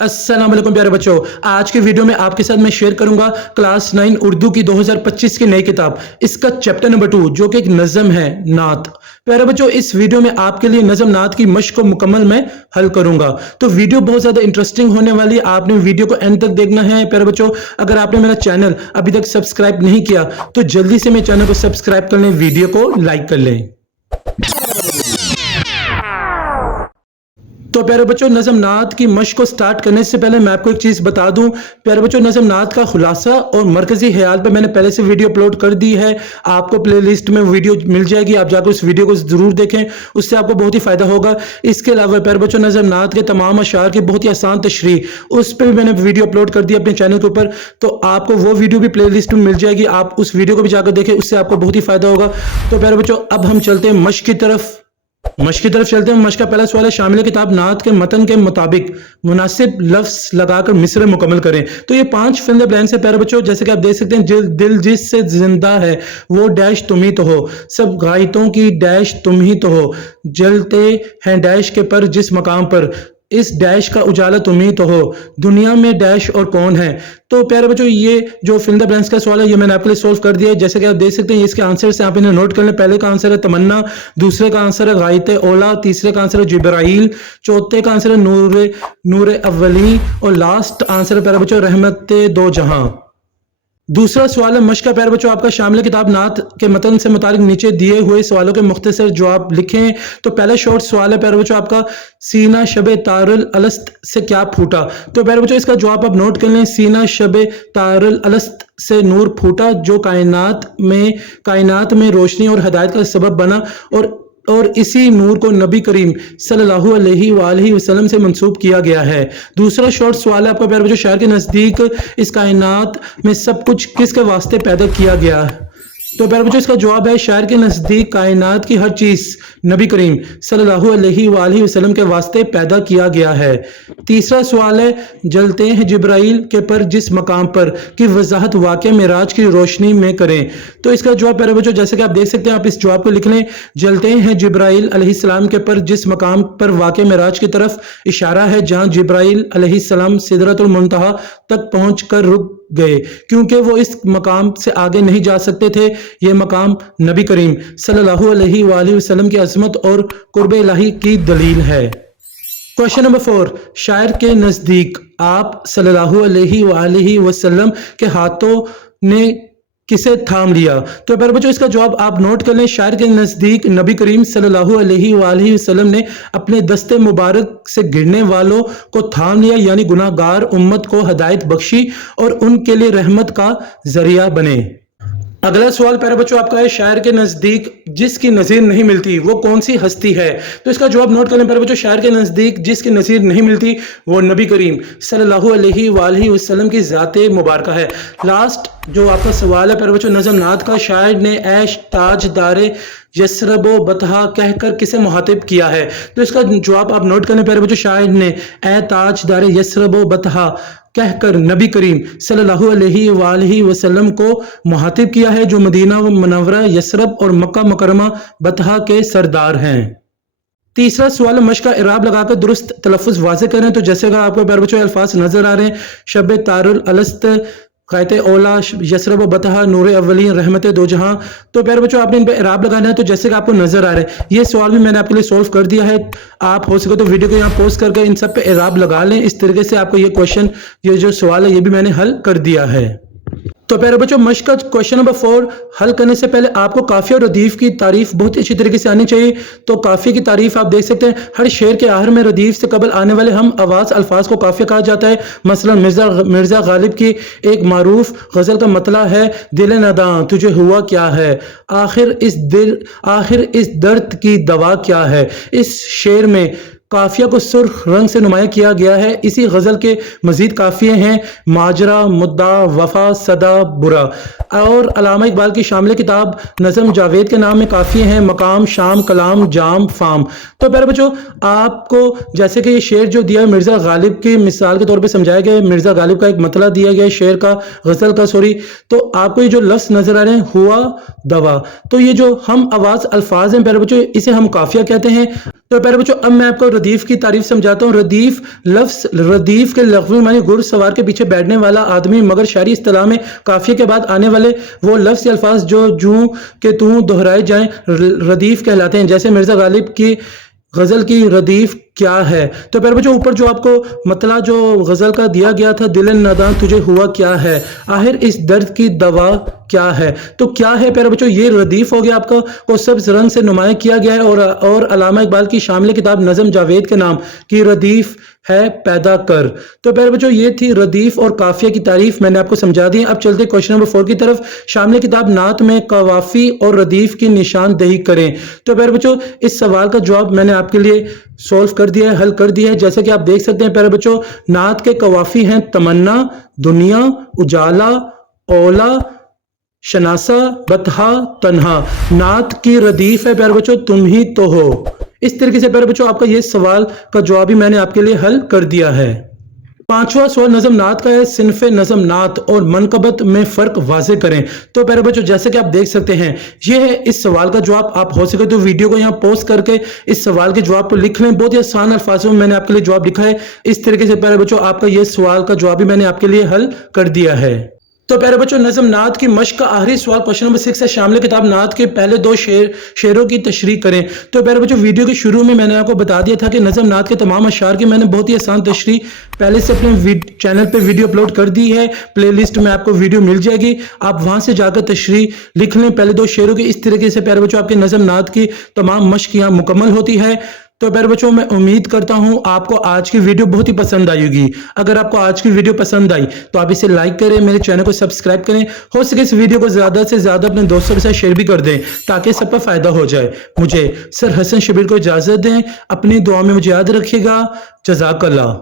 अस्सलाम वालेकुम प्यारे बच्चों, आज के वीडियो में आपके साथ मैं शेयर करूंगा क्लास 9 उर्दू की 2025 की नई किताब, इसका चैप्टर नंबर 2 जो कि एक नज़म है, नात। प्यारे बच्चों, इस वीडियो में आपके लिए नज़म नात की मश्क को मुकम्मल मैं हल करूंगा, तो वीडियो बहुत ज़्यादा इंटरेस्टिंग होने वाली है। आपने वीडियो को एंड तक देखना है। प्यारे बच्चों, अगर आपने मेरा चैनल अभी तक सब्सक्राइब नहीं किया तो जल्दी से मेरे चैनल को सब्सक्राइब कर लें, वीडियो को लाइक कर लें। तो प्यारे बच्चों, नज़म नात की मश्क को स्टार्ट करने से पहले मैं आपको एक चीज़ बता दूं। प्यारे बच्चों, नज़म नात का खुलासा और मरकज़ी ख्याल पे मैंने पहले से वीडियो अपलोड कर दी है। आपको प्लेलिस्ट में वीडियो मिल जाएगी, आप जाकर उस वीडियो को ज़रूर देखें, उससे आपको बहुत ही फ़ायदा होगा। इसके अलावा प्यारे बच्चों, नज़म नात के तमाम अशार की बहुत ही आसान तशरीह उस पर भी मैंने वीडियो अपलोड कर दी अपने चैनल के ऊपर, तो आपको वो वीडियो भी प्ले लिस्ट में मिल जाएगी। आप उस वीडियो को भी जाकर देखें, उससे आपको बहुत ही फ़ायदा होगा। तो प्यारे बच्चों, अब हम चलते हैं मश्क की तरफ चलते हैं। मश्क का पहला सवाल है, शामिल किताब नात के मतन के मुताबिक मुनासिब लफ्ज लगाकर मिसरे मुकम्मल करें। तो ये 5 फिल द ब्लैंक्स है प्यारे बच्चों। जैसे कि आप देख सकते हैं, दिल जिससे जिंदा है वो डैश तुम ही तो हो, सब गायतों की डैश तुम ही तो हो, जलते हैं डैश के पर जिस मकाम पर, इस डैश का उजाला तुम ही तो हो, दुनिया में डैश और कौन है। तो प्यारे बच्चों, ये जो फिल द ब्लैंक्स का सवाल है ये मैंने आपके लिए सोल्व कर दिया है। जैसे कि आप देख सकते हैं, इसके आंसर से आप इन्हें नोट कर लें। पहले का आंसर है तमन्ना, दूसरे का आंसर है गायत ओला, तीसरे का आंसर है जिब्राइल, चौथे का आंसर है नूर अव्वली, और लास्ट आंसर है प्यारे बच्चों रहमत दो जहां। दूसरा सवाल है मश्क का प्यारे बच्चों आपका, शामिल किताब नात के मतन से मुतालिक नीचे दिए हुए सवालों के मुख्तसर जवाब लिखें। तो पहला शॉर्ट सवाल है प्यारे बच्चों आपका, सीना शबे तारुल अलस्त से क्या फूटा। तो प्यारे बच्चों, इसका जवाब आप नोट कर लें। सीना शबे तारुल अलस्त से नूर फूटा जो कायनात में रोशनी और हदायत का सबब बना, और इसी नूर को नबी करीम सल्लल्लाहु अलैहि वसल्लम से मंसूब किया गया है। दूसरा शॉर्ट सवाल है आपका प्यारे बच्चों, शायर के नज़दीक इस कायनात में सब कुछ किसके वास्ते पैदा किया गया है। तो प्यारे बच्चों, इसका जवाब है, शायर के नज़दीक कायनात की हर चीज़ नबी करीम सल्लल्लाहु अलैहि वसल्लम के वास्ते पैदा किया गया है। तीसरा सवाल है, जलते हैं जिब्राइल के पर जिस मकाम पर की वजाहत वाक़या मेराज की रोशनी में करें। तो इसका जवाब प्यारे बच्चों, जैसे कि आप देख सकते हैं, आप इस जवाब को लिख लें। जलते हैं जिब्राइल अलैहिस्सलाम के पर जिस मकाम पर वाक़या मेराज की तरफ इशारा है, जहाँ जिब्राइल अलैहिस्सलाम सिदरतुल मुंतहा तक पहुँच कर रुक गए, क्योंकि वो इस मकाम से आगे नहीं जा सकते थे। यह मकाम नबी करीम सल्लल्लाहु अलैहि वसल्लम की अज़मत और कुर्ब इलाही की दलील है। क्वेश्चन नंबर 4, शायर के नज़दीक आप सल्लल्लाहु अलैहि वसल्लम के हाथों ने किसे थाम लिया। तो प्यारे बच्चों, इसका जवाब आप नोट कर लें। शायर के नज़दीक नबी करीम सल्लल्लाहु अलैहि वसल्लम ने अपने दस्ते मुबारक से गिरने वालों को थाम लिया, यानी गुनाहगार उम्मत को हिदायत बख्शी और उनके लिए रहमत का जरिया बने। अगला सवाल प्यारे बच्चों आपका है, शायर के नज़दीक जिसकी नज़ीर नहीं मिलती वो कौन सी हस्ती है। तो इसका जवाब नोट कर लें प्यारे बच्चों, शायर के नज़दीक जिसकी नज़ीर नहीं मिलती वो नबी करीम सल्लल्लाहु अलैहि वसल्लम की ज़ाते मुबारका है। लास्ट जो आपका सवाल है प्यारे बच्चों, नज़म नात का, शायर ने ऐश ताजदारे यसरबो बतहा कहकर किसे मुहातिब किया है। तो इसका जवाब आप नोट करें प्यारे बच्चों, शायर ने ए ताजदारे यसरबो बतहा कहकर नबी करीम सल्लल्लाहु अलैहि वसल्लम को मुहातिब किया है, जो मदीना मुनव्वरा, यसरब और मक्का मुकरमा बतहा के सरदार हैं। तीसरा सवाल, मश्क का इराब लगाकर दुरुस्त तलफ़्फ़ुज़ वाज़े करें। तो जैसे का आपको प्यारे बच्चों अल्फाज नजर आ रहे हैं, शब तारुल अलस्त, गायत ओला, यसरब बतहा, नूर अव्वली, रहमत दो जहां। तो प्यारे बच्चों, आपने इन पे इराब लगाना है। तो जैसे कि आपको नजर आ रहा है, ये सवाल भी मैंने आपके लिए सोल्व कर दिया है। आप हो सके तो वीडियो को यहाँ पोस्ट करके इन सब पे इराब लगा लें। इस तरीके से आपको ये क्वेश्चन, ये जो सवाल है, ये भी मैंने हल कर दिया है। तो प्यारे बच्चों, मश्क का क्वेश्चन नंबर 4 हल करने से पहले आपको काफिया और रदीफ की तारीफ बहुत अच्छी तरीके से आनी चाहिए। तो काफिया की तारीफ आप देख सकते हैं, हर शेर के आखिर में रदीफ से कबल आने वाले हम आवाज अल्फाज को काफिया कहा जाता है। मसलन मिर्जा गालिब की एक मारूफ गजल का मतला है, दिल नदा तुझे हुआ क्या है, आखिर इस दर्द की दवा क्या है। इस शेर में काफिया को सुर्ख रंग से नुमाया किया गया है। इसी गजल के मजीद काफिये हैं, माजरा, मुद्दा, वफा, सदा, बुरा। और अलामा इकबाल की शामिल किताब नज़म जावेद के नाम में काफिये हैं, मकाम, शाम, कलाम, जाम, फाम। तो प्यारे बच्चों, आपको जैसे कि ये शेर जो दिया है मिर्जा गालिब की मिसाल के तौर पे समझाया गया है, मिर्जा गालिब का एक मतला दिया गया है शेर का, गजल का, सॉरी। तो आपको ये जो लफ्ज नजर आ रहे हैं, हुआ, दवा, तो ये जो हम आवाज अल्फाज हैं प्यारे बच्चों, इसे हम काफिया कहते हैं। تو پیارے بچوں اب میں آپ کو ردیف کی تعریف سمجھاتا ہوں۔ ردیف لفظ ردیف کے لغوی معنی گھڑ سوار کے پیچھے بیٹھنے والا آدمی، مگر شعری اصطلاح میں قافیے کے بعد آنے والے وہ لفظ یا الفاظ جو جوں کہ توں دہرائے جائیں ردیف کہلاتے ہیں۔ جیسے مرزا غالب کی غزل کی ردیف کیا ہے؟ تو پیارے بچوں اوپر جو آپ کو مطلع جو غزل کا دیا گیا تھا، دل ناداں تجھے ہوا کیا ہے، آخر اس درد کی دوا کیا ہے، تو کیا ہے پیارے بچوں یہ ردیف ہو گیا آپ کو سبز رنگ سے نمایاں کیا گیا ہے اور علامہ اقبال کی شامل کتاب نظم جاوید کے نام کی ردیف ہے پیدا کر۔ تو پیارے بچوں یہ تھی ردیف اور قافیہ کی تعریف میں نے آپ کو سمجھا دی۔ اب چلتے کوشچن نمبر 4 کی طرف۔ شامل کتاب نعت میں قوافی اور ردیف کی نشاندہی کریں۔ تو پیارے بچوں اس سوال کا جواب میں نے آپ کے لیے سولف کر دیا ہے، حل کر دیا ہے۔ جیسے کہ آپ دیکھ سکتے ہیں پیارے بچوں نعت کے قوافی ہیں تمنا، دنیا، اجالا، اولا، شناسا، بطحا، تنہا۔ نعت کی ردیف ہے پیارے بچوں تم ہی تو ہو۔ اس طریقے سے پیارے بچوں آپ کا یہ سوال کا جواب بھی میں نے آپ کے لیے حل کر دیا ہے۔ پانچواں سوال نظم نعت کا ہے، صنف نظم نعت اور منقبت میں فرق واضح کریں۔ تو پیارے بچوں جیسے کہ آپ دیکھ سکتے ہیں یہ ہے اس سوال کا جواب۔ آپ ہو سکے تو ویڈیو کو یہاں پوز کر کے اس سوال کے جواب کو لکھ لیں۔ بہت ہی آسان الفاظوں میں نے آپ کے لیے جواب لکھا ہے۔ اس طریقے سے پیارے بچوں آپ کا یہ سوال کا جواب بھی میں نے آپ کے لیے حل کر دیا ہے۔ تو پیارے بچوں نظم نعت کی مشق کا آخری سوال کوشچن نمبر 6 ہے، شامل کتاب نعت کے پہلے 2 شعروں کی تشریح کریں۔ تو پیارے بچوں ویڈیو کے شروع میں نے آپ کو بتا دیا تھا کہ نظم نعت کے تمام اشعار کی میں نے بہت ہی آسان تشریح پہلے سے اپنے چینل پہ ویڈیو اپلوڈ کر دی ہے۔ پلے لسٹ میں آپ کو ویڈیو مل جائے گی، آپ وہاں سے جا کر تشریح لکھ لیں پہلے 2 شعروں کی۔ اس طریقے سے پیارے بچوں آپ کے نظم نعت کی تمام مشق یہاں مکمل ہوتی ہے۔ تو پیارے بچوں میں امید کرتا ہوں آپ کو آج کی ویڈیو بہت ہی پسند آئے گی۔ اگر آپ کو آج کی ویڈیو پسند آئی تو آپ اسے لائک کریں، میرے چینل کو سبسکرائب کریں، ہو سکے اس ویڈیو کو زیادہ سے زیادہ اپنے دوستوں کے ساتھ شیئر بھی کر دیں تاکہ سب پر فائدہ ہو جائے۔ مجھے سر حسن شبیر کو اجازت دیں، اپنی دعا میں مجھے یاد رکھیے گا۔ جزاک اللہ۔